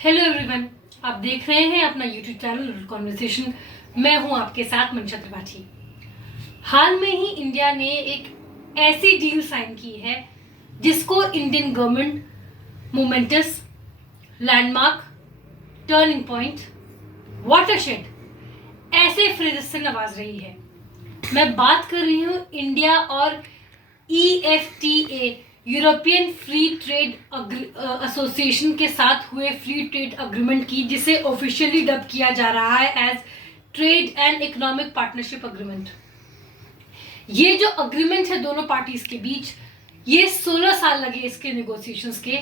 Hello everyone, आप देख रहे हैं अपना यूट्यूब चैनल कॉन्वर्सेशन। मैं हूं आपके साथ मनीषा त्रिपाठी। हाल में ही इंडिया ने एक ऐसी डील साइन की है जिसको Indian government moments, landmark, turning point, watershed ऐसे फ्रेजेस से नवाज रही है। मैं बात कर रही हूं इंडिया और EFTA European free trade association के साथ हुए फ्री ट्रेड अग्रीमेंट की, जिसे ऑफिशियली डब किया जा रहा है as trade and economic partnership agreement. ये जो अग्रीमेंट है दोनों पार्टीज के बीच, ये 16 साल लगे इसके नेगोशिएशंस के।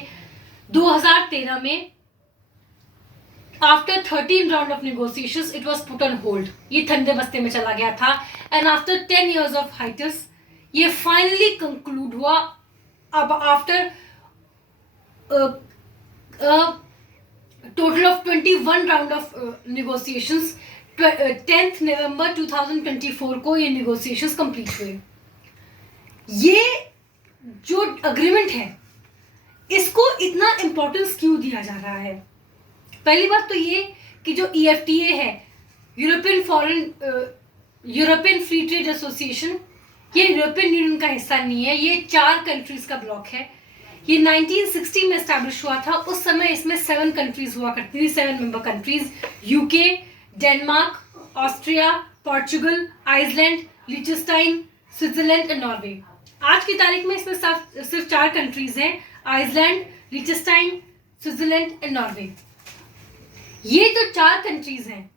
2013 में after 13 round of negotiations it was put on hold. ये ठंडे बस्ते में चला गया था and after 10 years of hiatus ये फाइनली कंक्लूड हुआ। अब after total of 21 round of negotiations 10th नवंबर 2024 को ये नेगोशिएशंस कंप्लीट हुए। ये जो अग्रीमेंट है इसको इतना इंपॉर्टेंस क्यों दिया जा रहा है? पहली बात तो ये कि जो EFTA है, यूरोपियन फ्री ट्रेड एसोसिएशन, ये यूरोपियन यूनियन का हिस्सा नहीं है। ये 4 कंट्रीज का ब्लॉक है। ये 1960 में एस्टैब्लिश हुआ था। उस समय इसमें 7 कंट्रीज हुआ करती थी, 7 member countries: UK, Denmark, Austria, Portugal, Iceland, लिechtenstein, स्विट्जरलैंड और नॉर्वे। आज की तारीख में इसमें सिर्फ 4 कंट्रीज हैं: आइसलैंड, लिechtenstein, स्विट्जरलैंड और नॉर्वे। ये जो 4 कंट्रीज हैं,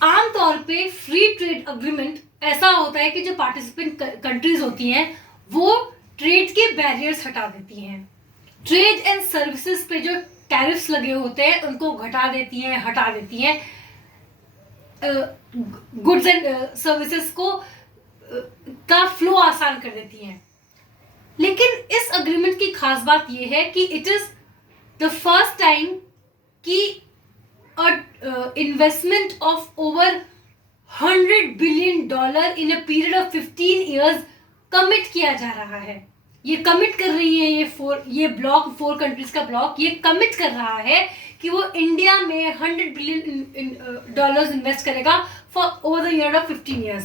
आमतौर पे फ्री ट्रेड अग्रीमेंट ऐसा होता है कि जो पार्टिसिपेंट कंट्रीज होती हैं वो ट्रेड के बैरियर्स हटा देती हैं। ट्रेड एंड सर्विसेज पे जो टैरिफ्स लगे होते हैं उनको हटा देती हैं। गुड्स एंड सर्विसेज को का फ्लो आसान कर देती हैं। लेकिन इस अग्रीमेंट की खास बात यह है कि it is the first time कि investment of over $100 billion in a period of 15 years commit किया जा रहा है। ये कमिट कर रही है ये ब्लॉक, 4 कंट्रीज का ब्लॉक ये कमिट कर रहा है कि वो इंडिया में $100 billion इन्वेस्ट करेगा for over the year of 15 years।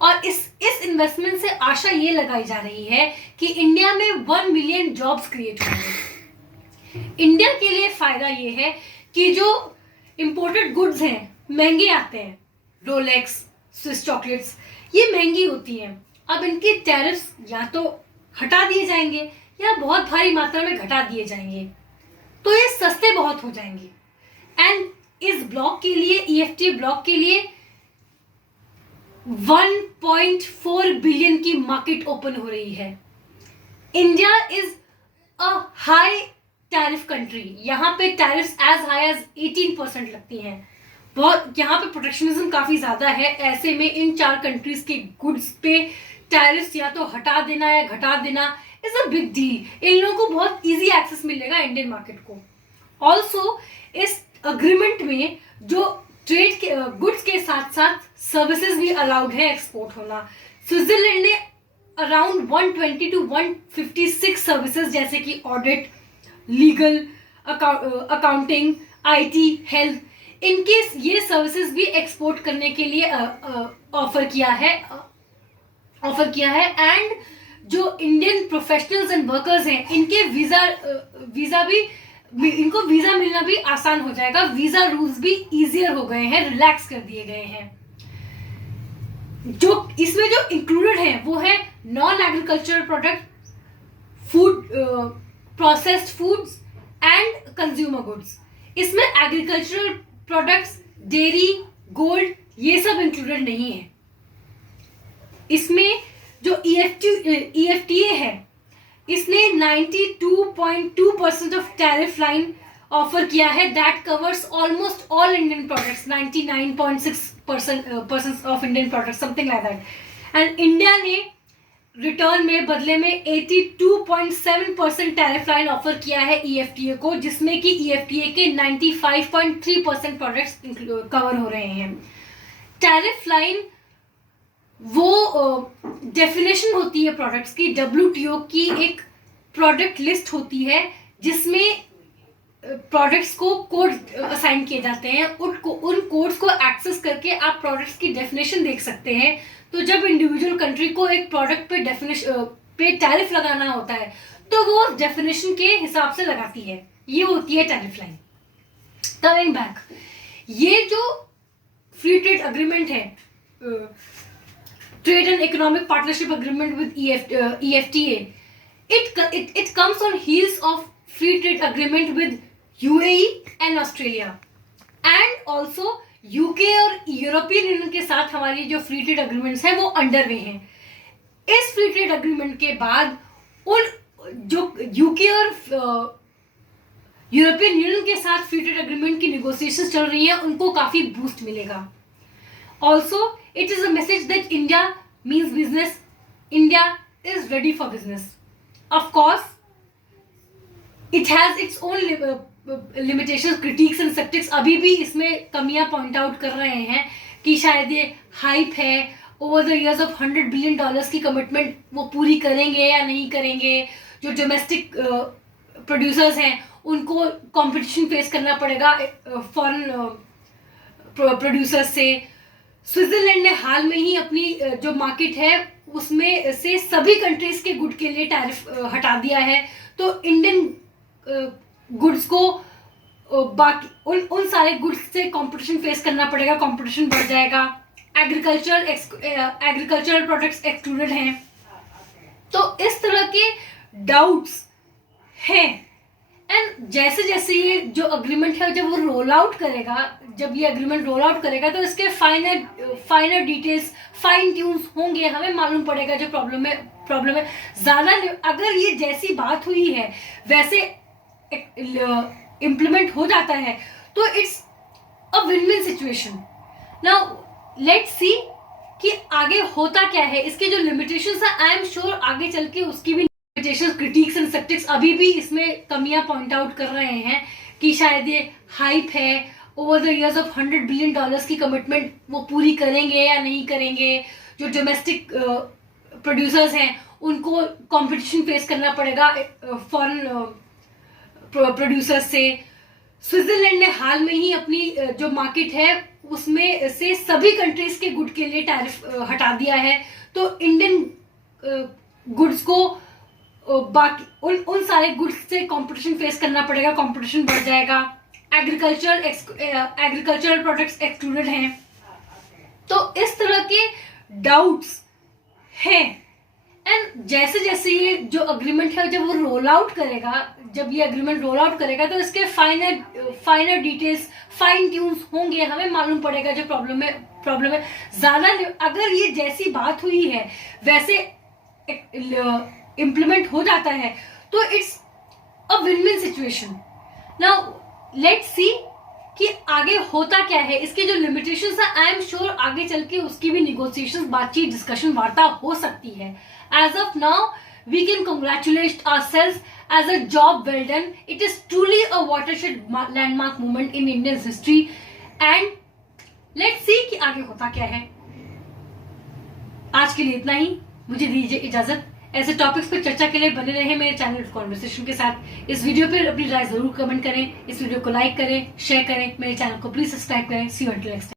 और इस इन्वेस्टमेंट से आशा ये लगाई जा रही है कि इंडिया में 1 million जॉब्स क्रिएट होंगे। इंडिया के लिए फायदा ये है कि जो इंपोर्टेड गुड्स हैं महंगे आते हैं, रोलेक्स, स्विस चॉकलेट्स, ये महंगी होती हैं। अब इनके टैरिफ्स या तो हटा दिए जाएंगे या बहुत भारी मात्रा में घटा दिए जाएंगे, तो ये सस्ते बहुत हो जाएंगे। एंड इस ब्लॉक के लिए, EFTA ब्लॉक के लिए 1.4 बिलियन की मार्केट ओपन हो रही है। India is a high tariff country. यहाँ पे टैरिफ्स एज हाई एज 18% लगती हैं। बहुत यहाँ पे प्रोटेक्शनिज्म काफी ज्यादा है। ऐसे में इन 4 कंट्रीज के गुड्स पे टैरिफ्स या तो हटा देना या घटा देना इज अ बिग डील। इन लोगों को बहुत इजी एक्सेस मिलेगा इंडियन मार्केट को। ऑल्सो इस अग्रीमेंट में जो ट्रेड के गुड्स के साथ साथ सर्विसेज भी अलाउड है एक्सपोर्ट होना। स्विट्जरलैंड ने अराउंड 120 to 156 सर्विसेज जैसे कि audit, legal, accounting, IT, health, इनके ये सर्विसेज भी एक्सपोर्ट करने के लिए ऑफर किया है। एंड जो इंडियन प्रोफेशनल्स एंड वर्कर्स हैं इनके इनको वीजा मिलना भी आसान हो जाएगा। वीजा रूल्स भी इजियर हो गए हैं, रिलैक्स कर दिए गए हैं। जो इसमें जो इंक्लूडेड है वो है non agricultural product, food, processed foods and consumer goods. इसमें एग्रीकल्चरल प्रोडक्ट्स, डेयरी, गोल्ड ये सब इंक्लूडेड नहीं है। इसमें जो EFTA है इसने 92.2% ऑफ टैरिफ लाइन ऑफर किया है। That covers almost all Indian products, 99.6% of Indian products, something like that. And India ने रिटर्न में बदले में 82.7% टैरिफ लाइन ऑफर किया है EFTA को, जिसमें कि EFTA के 95.3% प्रोडक्ट्स कवर हो रहे हैं। टैरिफ लाइन वो डेफिनेशन होती है प्रोडक्ट्स की। WTO की एक प्रोडक्ट लिस्ट होती है जिसमें प्रोडक्ट्स को कोड असाइन किए जाते हैं, उन कोड्स को एक्सेस करके आप प्रोडक्ट्स की डेफिनेशन देख सकते हैं। तो जब इंडिविजुअल कंट्री को एक प्रोडक्ट पे पे टैरिफ लगाना होता है तो वो डेफिनेशन के हिसाब से लगाती है, ये होती है टैरिफ लाइन। कमिंग बैक, ये जो फ्री ट्रेड अग्रीमेंट है, trade and economic partnership agreement with EFTA, it comes on heels of free trade agreement with UAE and Australia, and also UK और यूरोपियन यूनियन के साथ हमारी जो free trade agreements हैं वो अंडर वे हैं। इस फ्री ट्रेड अग्रीमेंट के बाद उन जो यूके और यूरोपियन यूनियन के साथ फ्री ट्रेड अग्रीमेंट की निगोसिएशंस चल रही हैं, उनको काफी बूस्ट मिलेगा। Also it is a message that India means business, India is ready for business. Of course it has its own limitations, critics and sceptics अभी भी इसमें कमियां पॉइंट आउट कर रहे हैं कि शायद ये हाइप है, over the years of $100 billion की कमिटमेंट वो पूरी करेंगे या नहीं करेंगे। जो डोमेस्टिक प्रोड्यूसर्स हैं उनको कंपटीशन फेस करना पड़ेगा फॉरेन प्रोड्यूसर्स से। स्विट्जरलैंड ने हाल में ही अपनी जो मार्केट है उसमें से सभी कंट्रीज के गुड के लिए टैरिफ हटा दिया है, तो इंडियन गुड्स को बाकी उन सारे गुड्स से कंपटीशन फेस करना पड़ेगा, कंपटीशन बढ़ जाएगा। एग्रीकल्चरल प्रोडक्ट्स एक्सक्लूडेड हैं। तो इस तरह के डाउट्स हैं, एंड जैसे जैसे ये जो अग्रीमेंट है जब वो रोल आउट करेगा, जब ये अग्रीमेंट रोल आउट करेगा तो इसके फाइनल डिटेल्स, फाइन ट्यून्स होंगे, हमें मालूम पड़ेगा जो प्रॉब्लम है ज्यादा। अगर ये जैसी बात हुई है वैसे इम्प्लीमेंट हो जाता है तो it's a win win situation. Now let's see कि आगे होता क्या है। इसके जो लिमिटेशंस है आई एम श्योर आगे चल के उसकी भी लिमिटेशंस, क्रिटिक्स एंड सेप्टिक्स अभी भी इसमें कमियां पॉइंट आउट कर रहे हैं कि शायद ये हाइप है, over the years of $100 billion की कमिटमेंट वो पूरी करेंगे या नहीं करेंगे। जो डोमेस्टिक प्रोड्यूसर्स हैं उनको कंपटीशन फेस करना पड़ेगा फॉरेन प्रोड्यूसर्स से। स्विट्जरलैंड ने हाल में ही अपनी जो मार्केट है उसमें से सभी कंट्रीज के गुड के लिए टैरिफ हटा दिया है, तो इंडियन गुड्स को बाकी उन सारे गुड्स से कंपटीशन फेस करना पड़ेगा, कंपटीशन बढ़ जाएगा। एग्रीकल्चरल प्रोडक्ट्स एक्सक्लूडेड हैं। तो इस तरह के डाउट्स हैं, एंड जैसे जैसे ये जो अग्रीमेंट है जब वो रोल आउट करेगा, जब ये अग्रीमेंट रोल आउट करेगा तो इसके फाइनल डिटेल्स, फाइन ट्यून्स होंगे, हमें मालूम पड़ेगा जो प्रॉब्लम है ज्यादा। अगर ये जैसी बात हुई है वैसे इम्प्लीमेंट हो जाता है तो it's a win win situation. Now let's see कि आगे होता क्या है। इसके जो लिमिटेशंस है आई एम श्योर आगे चल के उसकी भी निगोसिएशंस, बातचीत, डिस्कशन, वार्ता हो सकती है। As of now we can congratulate ourselves as a job well done. It is truly a watershed landmark moment in Indian history, and let's see कि आगे होता क्या है। आज के लिए इतना ही, मुझे दीजिए इजाजत। ऐसे टॉपिक्स पर चर्चा के लिए बने रहे मेरे चैनल कॉन्वर्सेशन के साथ। इस वीडियो पर अपनी राय जरूर कमेंट करें, इस वीडियो को लाइक करें, शेयर करें, मेरे चैनल को प्लीज सब्सक्राइब करें। सी यू अंटिल नेक्स्ट टाइम।